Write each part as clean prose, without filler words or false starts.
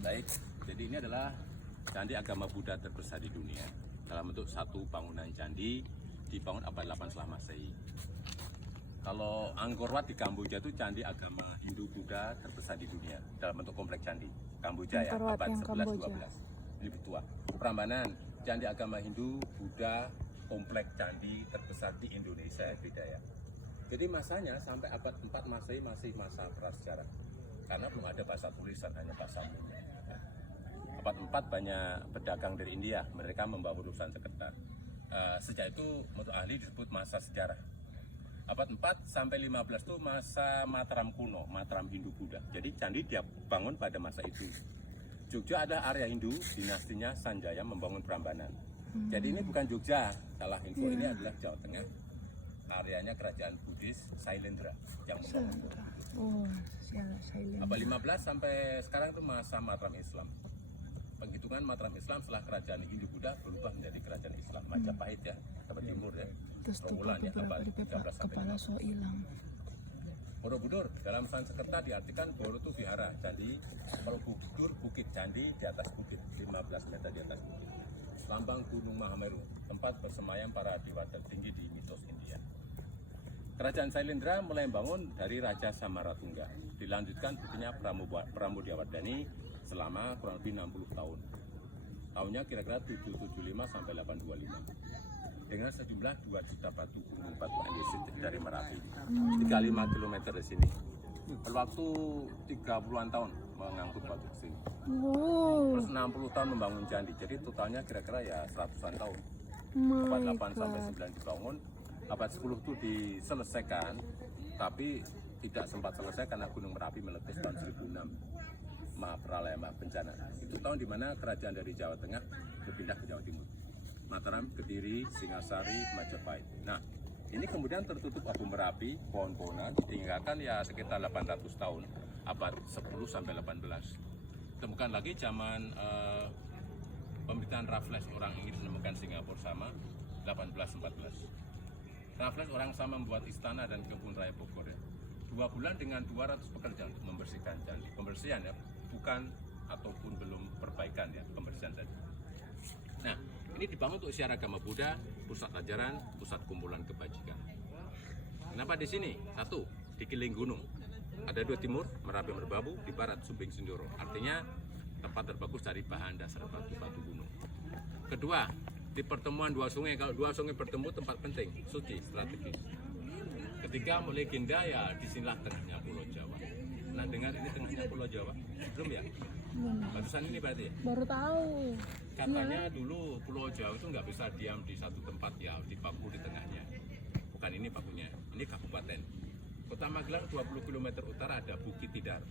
Baik, jadi ini adalah candi agama Buddha terbesar di dunia dalam bentuk satu bangunan candi dibangun abad 8 setelah Masehi. Kalau Angkor Wat di Kamboja itu candi agama Hindu Buddha terbesar di dunia dalam bentuk kompleks candi. Kamboja ya, Angkor Wat abad yang 11-12. Ini lebih tua. Prambanan, candi agama Hindu Buddha kompleks candi terbesar di Indonesia, beda ya. Jadi masanya sampai abad 4 Masehi masih masa prasejarah. Karena belum ada bahasa tulisan, hanya bahasa umum. Abad 4 banyak pedagang dari India, mereka membawa urusan sekitar. Sejak itu menurut ahli disebut masa sejarah. Abad 4 sampai 15 itu masa Mataram kuno, Mataram Hindu Buddha. Jadi candi dia bangun pada masa itu. Jogja ada area Hindu, dinastinya Sanjaya membangun Prambanan. Jadi ini bukan Jogja, salah info, ini adalah Jawa Tengah. Areanya kerajaan Buddhis Sailendra yang membangun. Oh, Sailendra. Abad 15 sampai sekarang itu masa Mataram Islam. Penghitungan Mataram Islam setelah kerajaan Hindu Buddha berubah menjadi kerajaan Islam. Majapahit ya, Jawa Timur ya. Trongulan ya, abad 13 sampai kepala so hilang. Borobudur dalam Sanskerta diartikan Boro itu vihara. Jadi kalau Borobudur bukit, candi di atas bukit, 15 meter di atas bukit. Lambang Gunung Mahameru, tempat bersemayam para dewa tertinggi di mitos India. Kerajaan Sailendra mulai bangun dari Raja Samaratungga. Dilanjutkan buktinya Pramodawardhani selama kurang lebih 60 tahun. Tahunnya kira-kira 775 sampai 825. Dengan sejumlah 2 juta batu gunung batu andesit dari Merapi. 35 km dari sini. Berwaktu 30-an tahun mengangkut batu ke sini. Terus 60 tahun membangun candi. Jadi totalnya kira-kira ya 100-an tahun. Abad 8 sampai 9 dibangun. Abad 10 itu diselesaikan, tapi tidak sempat selesai karena Gunung Merapi meletus tahun 1006. Pralaya bencana. Itu tahun di mana kerajaan dari Jawa Tengah berpindah ke Jawa Timur. Mataram, Kediri, Singasari, Majapahit. Nah, ini kemudian tertutup abu Merapi, pohon-pohonan, ditinggalkan ya sekitar 800 tahun, abad 10 sampai 18. Temukan lagi zaman pemerintahan Raffles, orang Inggris menemukan Singapura sama, 1814. Raffles orang sama membuat istana dan kebun raya Bogor ya. 2 bulan dengan 200 pekerja untuk membersihkan candi. Pembersihan ya, bukan ataupun belum perbaikan ya, pembersihan saja. Nah, ini dibangun untuk syiar agama Buddha, pusat ajaran, pusat kumpulan kebajikan. Kenapa di sini? Satu, di Kiling Gunung. Ada 2 timur, Merapi Merbabu, di barat Sumbing Sindoro. Artinya tempat terbagus dari bahan dasar batu-batu gunung. Kedua, di pertemuan 2 sungai. Kalau 2 sungai bertemu tempat penting, suci, strategis. Ketiga, legenda ya disinilah tengahnya Pulau Jawa. Nah, dengar ini tengahnya Pulau Jawa? Belum ya? Barusan ini berarti ya? Baru tahu. Katanya dulu Pulau Jawa itu nggak bisa diam di satu tempat ya, di paku di tengahnya. Bukan ini pakunya, ini kabupaten. Kota Magelang 20 km utara ada Bukit Tidar.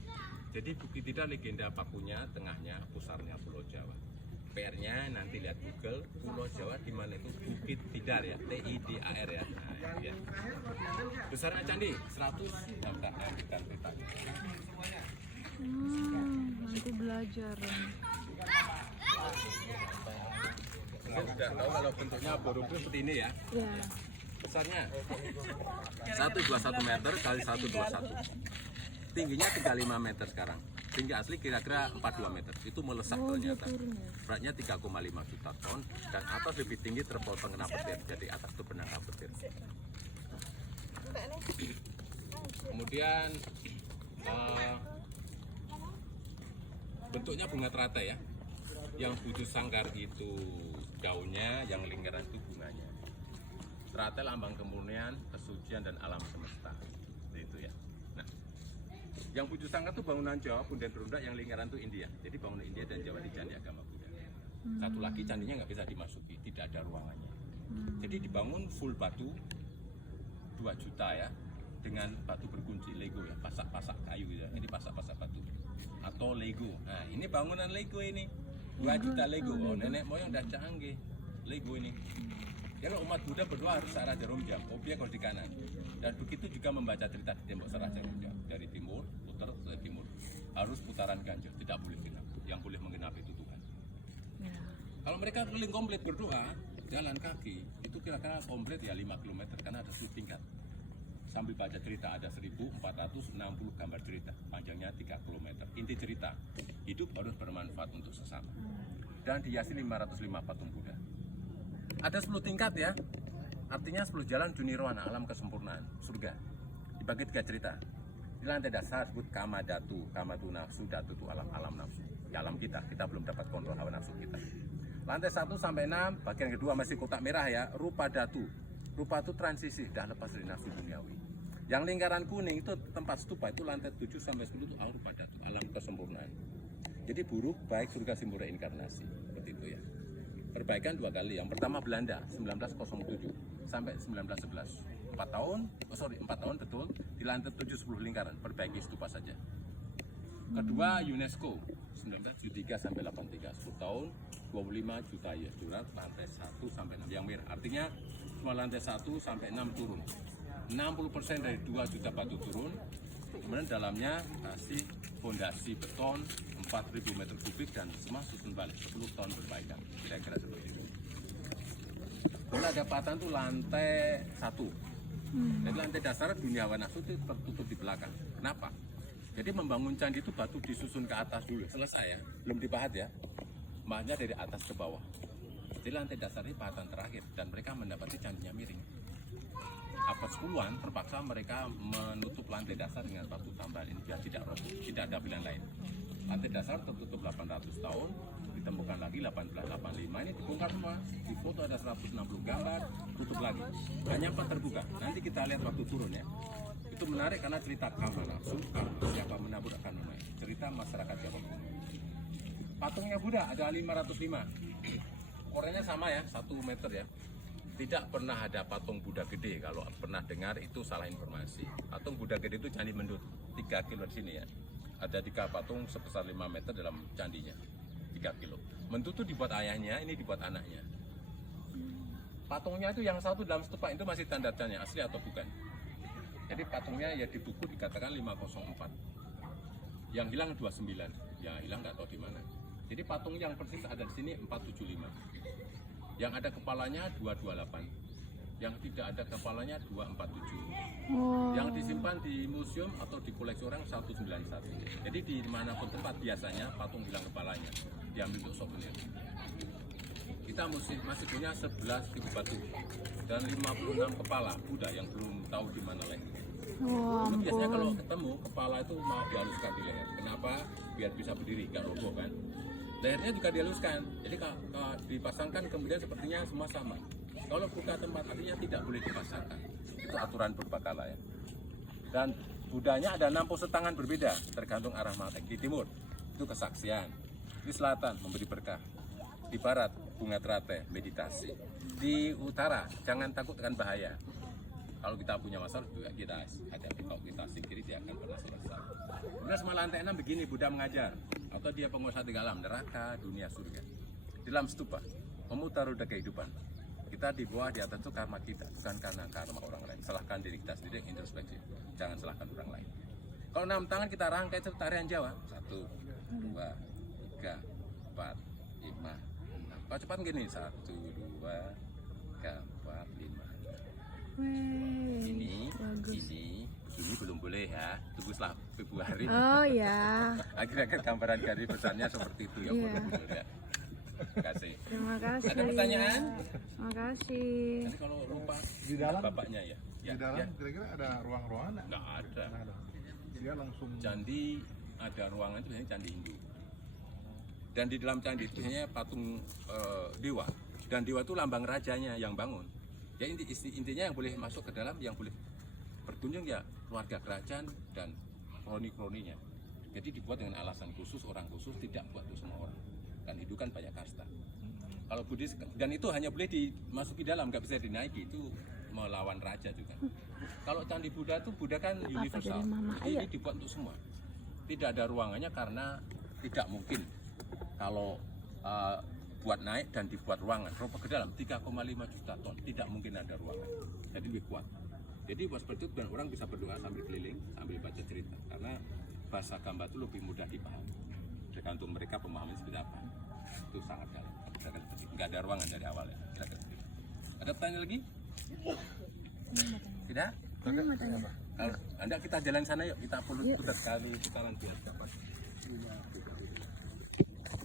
Jadi Bukit Tidar legenda pakunya, tengahnya, pusarnya Pulau Jawa. PR-nya nanti lihat Google, Pulau Jawa di mana itu Bukit Tidar ya, TIDAR ya. Nah, ya. Besarnya candi 100 hektar bukan petak. Nanti belajar. Saya sudah tahu kalau bentuknya Borobudur seperti ini ya. Ya. Besarnya 121 meter kali 121. Tingginya 35 meter sekarang. Tinggi asli kira-kira 42 meter. Itu melesak ternyata. Beratnya 3,5 juta ton dan atas lebih tinggi terpal pengena petir. Jadi atas itu penangkap petir. Kemudian bentuknya bunga teratai ya. Yang butuh sangkar itu daunnya, yang lingkaran itu bunganya. Teratai lambang kemurnian, kesucian dan alam semesta. Itu ya. Nah, yang Puju Sangkar itu bangunan Jawa, Punden Berundak, yang lingkaran itu India. Jadi bangunan India dan Jawa di candi agama Buddha. Satu lagi candinya nggak bisa dimasuki, tidak ada ruangannya. Jadi dibangun full batu 2 juta ya, dengan batu berkunci Lego ya, pasak-pasak kayu ya. Ini pasak-pasak batu atau Lego. Nah, ini bangunan Lego ini 2 juta Lego. Oh, nenek moyang udah canggih Lego ini. Ya, umat Buddha berdoa harus arah jarum jam, objek kalau di kanan. Dan begitu juga membaca cerita di tembok arah jarum jam. Dari timur, putar ke timur. Harus putaran ganjil, tidak boleh genap. Yang boleh menggenap itu Tuhan. Ya. Kalau mereka keliling komplit berdoa, jalan kaki, itu kira-kira komplit ya 5 km karena ada 10 tingkat. Sambil baca cerita ada 1460 gambar cerita, panjangnya 3 km. Inti cerita, hidup harus bermanfaat untuk sesama. Dan dihiasi 505 patung Buddha. Ada 10 tingkat ya, artinya 10 jalan Junirwana, alam kesempurnaan, surga. Dibagi 3 cerita. Di lantai dasar disebut kama datu nafsu, datu itu alam nafsu. Di alam kita belum dapat kontrol hawa nafsu kita. Lantai 1 sampai 6, bagian kedua masih kotak merah ya, rupa datu. Rupa itu transisi, dah lepas dari nafsu duniawi. Yang lingkaran kuning itu tempat stupa, itu lantai 7 sampai 10 itu rupa datu, alam kesempurnaan. Jadi buruk, baik, surga, simbol reinkarnasi. Seperti itu ya. Perbaikan 2 kali. Yang pertama Belanda 1907 sampai 1911. 4 tahun betul, di lantai 7 10 lingkaran, perbaiki stupa saja. Kedua UNESCO 1973 sampai 83, 10 tahun 25 juta ya, jurat lantai 1 sampai 6 yang merah. Artinya semua lantai 1 sampai 6 turun. 60% dari 2 juta batu turun. Kemudian dalamnya kasih fondasi beton 4.000 meter kubik dan semua susun balik 10 tahun perbaikan. Kira-kira seperti itu. Kalau ada patahan itu lantai 1. Jadi lantai dasar dunia warna itu tertutup di belakang. Kenapa? Jadi membangun candi itu batu disusun ke atas dulu. Selesai ya, belum dipahat ya. Mahnya dari atas ke bawah. Jadi lantai dasar ini pahatan terakhir dan mereka mendapati candinya miring. Abad 10-an terpaksa mereka menutup lantai dasar dengan batu tambahan ini biar tidak roboh, tidak ada pilihan lain. Lantai dasar tertutup 800 tahun, ditemukan lagi 1885, ini dibongkar semua. Di foto ada 160 gambar, tutup lagi. Hanya 4 terbuka. Nanti kita lihat waktu turun ya. Itu menarik karena cerita kama nafsu, siapa menabur akan menaik. Cerita masyarakat Jawa. Patungnya Buddha ada 505. Ukurannya sama ya, 1 meter ya. Tidak pernah ada patung Buddha gede. Kalau pernah dengar itu salah informasi. Patung Buddha gede itu candi Mendut 3 kilo di sini ya. Ada 3 patung sebesar 5 meter dalam candinya 3 kilo. Mendut itu dibuat ayahnya, ini dibuat anaknya. Patungnya itu yang satu dalam stupa itu masih tanda tanya asli atau bukan. Jadi patungnya ya di buku dikatakan 504. Yang hilang 29. Yang hilang nggak tahu di mana. Jadi patung yang persis ada di sini 475. Yang ada kepalanya 228, yang tidak ada kepalanya 247. Yang disimpan di museum atau di koleksi orang 191. Jadi di manapun tempat biasanya patung hilang kepalanya diambil untuk souvenir. Kita masih punya 11.000 batu dan 56 kepala Buddha yang belum tahu di mana lehernya. Biasanya kalau ketemu kepala itu mau dihaluskan di leher. Kenapa? Biar bisa berdiri, nggak roboh kan. Lehernya juga dihaluskan, jadi kalau dipasangkan kemudian sepertinya semua sama. Kalau buka tempat artinya tidak boleh dipasangkan. Itu aturan purbakala ya. Dan Budanya ada 6 pose tangan berbeda, tergantung arah mata. Di timur itu kesaksian, di selatan memberi berkah, di barat bunga teratai meditasi, di utara jangan takut akan bahaya. Kalau kita punya masalah juga kita hadapi, kalau kita singkiri dia akan pernah selesai. Kemudian semua lantai 6 begini Buddha mengajar, atau dia penguasa 3 alam, neraka, dunia, surga. Di dalam stupa, memutar roda kehidupan. Kita di bawah, di atas itu karma kita, bukan karena karma orang lain. Salahkan diri kita sendiri, introspeksi. Jangan salahkan orang lain. Kalau 6 tangan kita rangkai itu tarian Jawa. 1, 2, 3, 4, 5, 6. Kalau cepat gini, 1, 2, 3, 4, 5. Ini belum boleh ya, tunggu setelah Februari. Oh ya. Akhir-akhir gambaran garis besarnya seperti itu ya. Iya. Terima kasih. Terima kasih. Ada pertanyaan? Terima kasih. Nanti kalau lupa Di dalam? bapaknya ya. Di dalam kira-kira ada ruang-ruangan nggak? Nggak ada. Nggak ada. Dia langsung Candi ada ruangan itu biasanya candi Hindu. Dan di dalam candi itu biasanya patung dewa. Dan dewa itu lambang rajanya yang bangun. Ya intinya yang boleh masuk ke dalam, yang boleh berkunjung ya keluarga kerajaan dan kroni-kroninya. Jadi dibuat dengan alasan khusus, orang khusus, tidak buat untuk semua orang. Kan Hindu kan banyak kasta. Kalau Buddhis, dan itu hanya boleh dimasuki dalam, nggak bisa dinaiki, itu melawan raja juga. Kalau candi Buddha itu Buddha kan universal, jadi ini dibuat untuk semua. Tidak ada ruangannya karena tidak mungkin kalau buat naik dan dibuat ruangan roboh ke dalam 3,5 juta ton, tidak mungkin ada ruangan, jadi lebih kuat. Jadi buat seperti itu dan orang bisa berdoa sambil keliling, sambil baca cerita, karena bahasa gambar itu lebih mudah dipahami, tergantung mereka pemahaman seperti apa. Itu sangat dalam, nggak ada ruangan dari awal ya. Kira-kira. Ada pertanyaan lagi? Tidak? Kalau Anda kita jalan sana yuk, kita perlu tugas sekali, kita nanti dapat